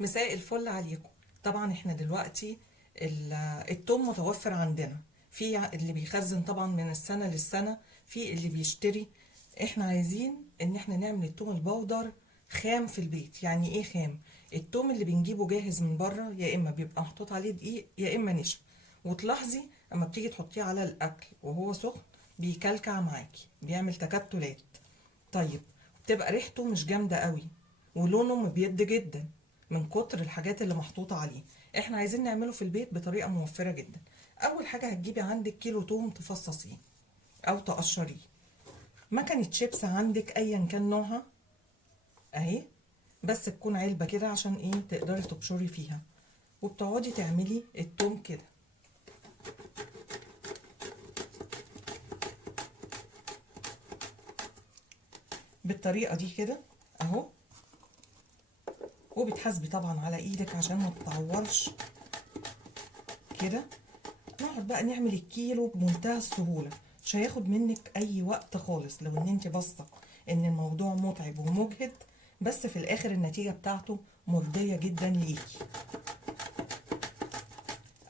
مساء الفل عليكم. طبعا احنا دلوقتي التوم متوفر عندنا، في اللي بيخزن طبعا من السنة للسنة، في اللي بيشتري. احنا عايزين ان احنا نعمل التوم البودر خام في البيت. يعني ايه خام؟ التوم اللي بنجيبه جاهز من بره يا اما بيبقى محطوط عليه دقيق يا اما نشا، وتلاحظي اما بتيجي تحطيه على الاكل وهو سخن بيكلكع معاكي، بيعمل تكتلات. طيب، بتبقى ريحته مش جامدة قوي ولونه مبيض جدا من كتر الحاجات اللي محطوطة عليه. احنا عايزين نعمله في البيت بطريقة موفرة جدا. اول حاجة هتجيبي عندك كيلو توم تفصصيه او تقشريه. مكنة شيبس عندك ايا كان نوعها اهي، بس تكون علبة كده عشان ايه تقدري تبشري فيها. وبتقعدي تعملي التوم كده بالطريقة دي كده اهو، وبتحاسبي طبعا على ايدك عشان ما تتعورش كده. نقعد بقى نعمل الكيلو بمنتهى السهولة، مش هياخد منك اي وقت خالص لو ان انت باصه ان الموضوع متعب ومجهد، بس في الاخر النتيجة بتاعته مرضية جدا ليكي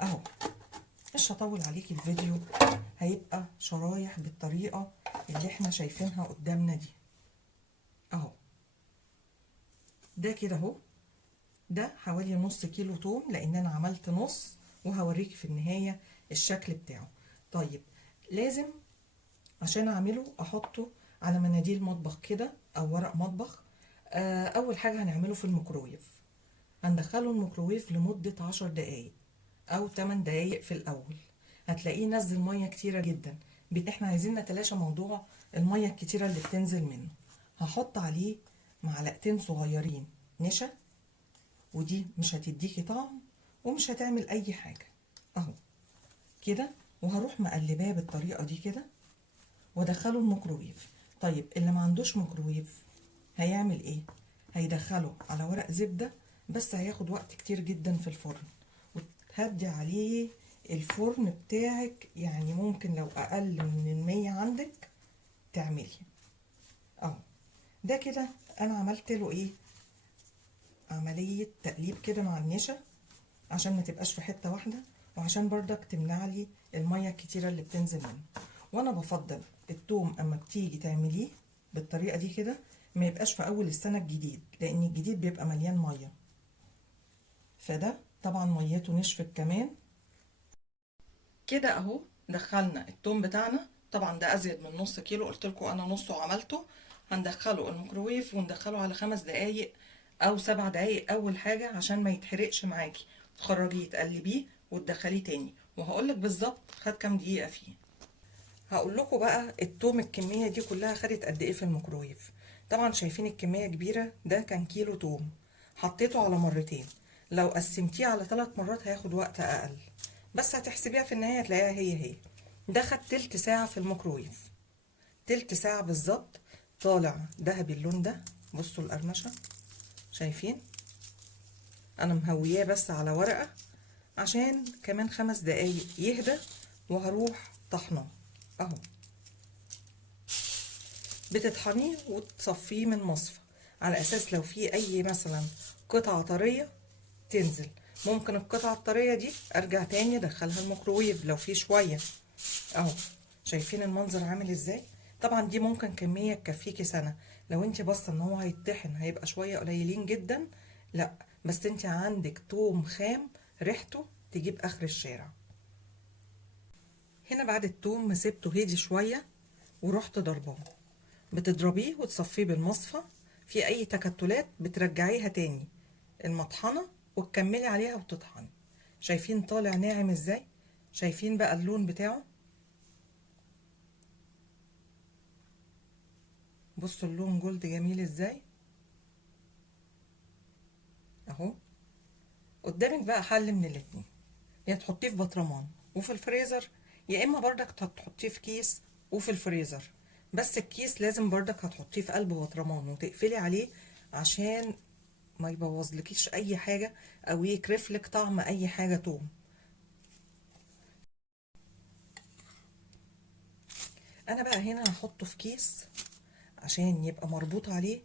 اهو. مش هطول عليكي الفيديو، هيبقى شرايح بالطريقة اللي احنا شايفينها قدامنا دي اهو. ده كده اهو، ده حوالي نص كيلو توم لان انا عملت نص، وهوريكي في النهاية الشكل بتاعه. طيب، لازم عشان اعمله احطه على مناديل مطبخ كده او ورق مطبخ. اول حاجة هنعمله في الميكرويف، هندخله الميكرويف لمدة 10 دقايق او 8 دقايق في الاول. هتلاقيه نزل مية كتيرة جدا، احنا عايزين نتلاشى موضوع المية الكتيرة اللي بتنزل منه. هحط عليه معلقتين صغيرين نشا، ودي مش هتديكي طعم ومش هتعمل اي حاجة اهو كده. وهروح مقلباه بالطريقة دي كده وادخله الميكروويف. طيب، اللي ما عندوش ميكروويف هيعمل ايه؟ هيدخله على ورق زبدة، بس هياخد وقت كتير جدا في الفرن، وتهدي عليه الفرن بتاعك. يعني ممكن لو اقل من 100 عندك تعملي اهو. ده كده انا عملت له ايه؟ عملية تقليب كده مع النشا عشان ما تبقاش في حتة واحدة، وعشان برضك تمنع لي المية الكتيرة اللي بتنزل منه. وانا بفضل التوم اما بتيجي تعمليه بالطريقة دي كده ما يبقاش في اول السنة الجديد، لان الجديد بيبقى مليان مية، فده طبعا ميته نشفت كمان كده اهو. دخلنا التوم بتاعنا، طبعا ده ازيد من نص كيلو، قلت لكم انا نصه عملته. هندخله الميكروويف وندخله على 5 دقايق او 7 دقايق اول حاجة عشان ما يتحرقش معاكي. تخرجيه تقلبيه وتدخليه تاني، وهقولك بالظبط خد كام دقيقة فيه. هقول لكم بقى التوم الكمية دي كلها خدت قد ايه في الميكروويف. طبعا شايفين الكمية كبيرة، ده كان كيلو توم حطيته على مرتين. لو قسمتيه على 3 مرات هياخد وقت اقل، بس هتحسبيها في النهاية هتلاقيها هي. ده خد تلت ساعة في الميكروويف، تلت ساعة بالظبط. طالع ذهبي اللون ده، بصوا القرمشة شايفين؟ انا مهوياه بس على ورقة عشان كمان 5 دقايق يهدى، وهروح طحناه اهو. بتطحنيه وتصفيه من مصفى على اساس لو في اي مثلا قطعة طرية تنزل. ممكن القطعة الطرية دي ارجع تاني ادخلها الميكروويف لو في شوية اهو. شايفين المنظر عامل ازاي؟ طبعا دي ممكن كمية تكفيكي سنة. لو انت باصه ان هو هيتطحن هيبقى شوية قليلين جدا، لا، بس انت عندك توم خام ريحته تجيب اخر الشارع. هنا بعد التوم سبته هدي شوية ورحت ضرباه. بتضربيه وتصفيه بالمصفى، في اي تكتلات بترجعيها تاني المطحنة وتكملي عليها وتطحني. شايفين طالع ناعم ازاي؟ شايفين بقى اللون بتاعه؟ بصوا اللون جولد جميل ازاي اهو. قدامك بقى حل من الاتنين، يا تحطيه في بطرمان وفي الفريزر، يا اما بردك هتحطيه في كيس وفي الفريزر. بس الكيس لازم بردك هتحطيه في قلب بطرمان وتقفلي عليه عشان ما يبوظلكيش اي حاجة او يكرفلك طعم اي حاجة توم. انا بقى هنا هحطه في كيس عشان يبقى مربوط عليه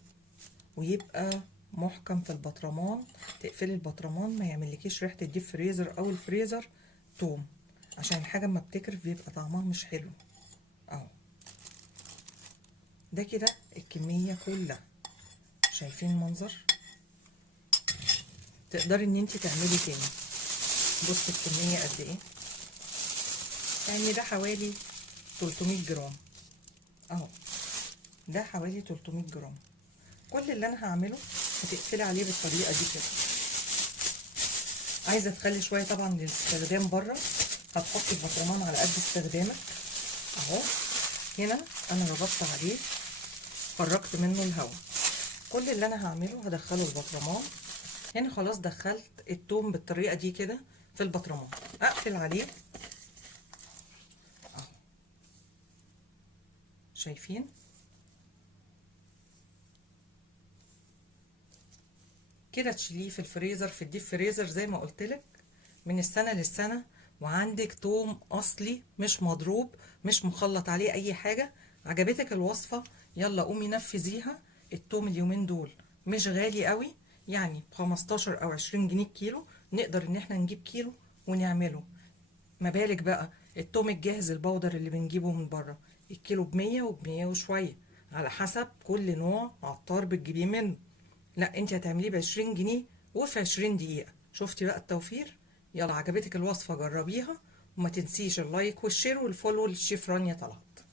ويبقى محكم في البطرمان، تقفلي البطرمان ما يعملكيش ريحه الديب فريزر او الفريزر توم، عشان الحاجه اما بتكرف بيبقى طعمها مش حلو. اهو ده كده الكميه كلها، شايفين المنظر؟ تقدري ان انت تعملي تاني. بص الكميه قد ايه، يعني ده حوالي 300 جرام اهو، ده حوالي 300 جرام. كل اللي انا هعمله هتقفلي عليه بالطريقه دي كده. عايزه تخلي شويه طبعا للاستخدام بره، هتحطي البطرمان على قد استخدامك اهو. هنا انا ربطت عليه، خرجت منه الهواء. كل اللي انا هعمله هدخله البطرمان. هنا خلاص دخلت التوم بالطريقه دي كده في البطرمان، اقفل عليه اهو، شايفين؟ كده تشيليه في الفريزر، في الديب فريزر زي ما قلتلك من السنة للسنة، وعندك توم أصلي مش مضروب، مش مخلط عليه أي حاجة. عجبتك الوصفة؟ يلا قومي نفذيها. التوم اليومين دول مش غالي قوي، يعني ب15 أو 20 جنيه الكيلو، نقدر إن احنا نجيب كيلو ونعمله. ما بالك بقى التوم الجاهز البودر اللي بنجيبه من بره، الكيلو ب100 وب100 وشوية، على حسب كل نوع عطار بتجيبيه منه. لا انت هتعمليه ب20 جنيه وفي 20 دقيقة. شفتي بقى التوفير؟ يلا عجبتك الوصفة جربيها، وما تنسيش اللايك والشير والفولو للشيف رانيا طلعت.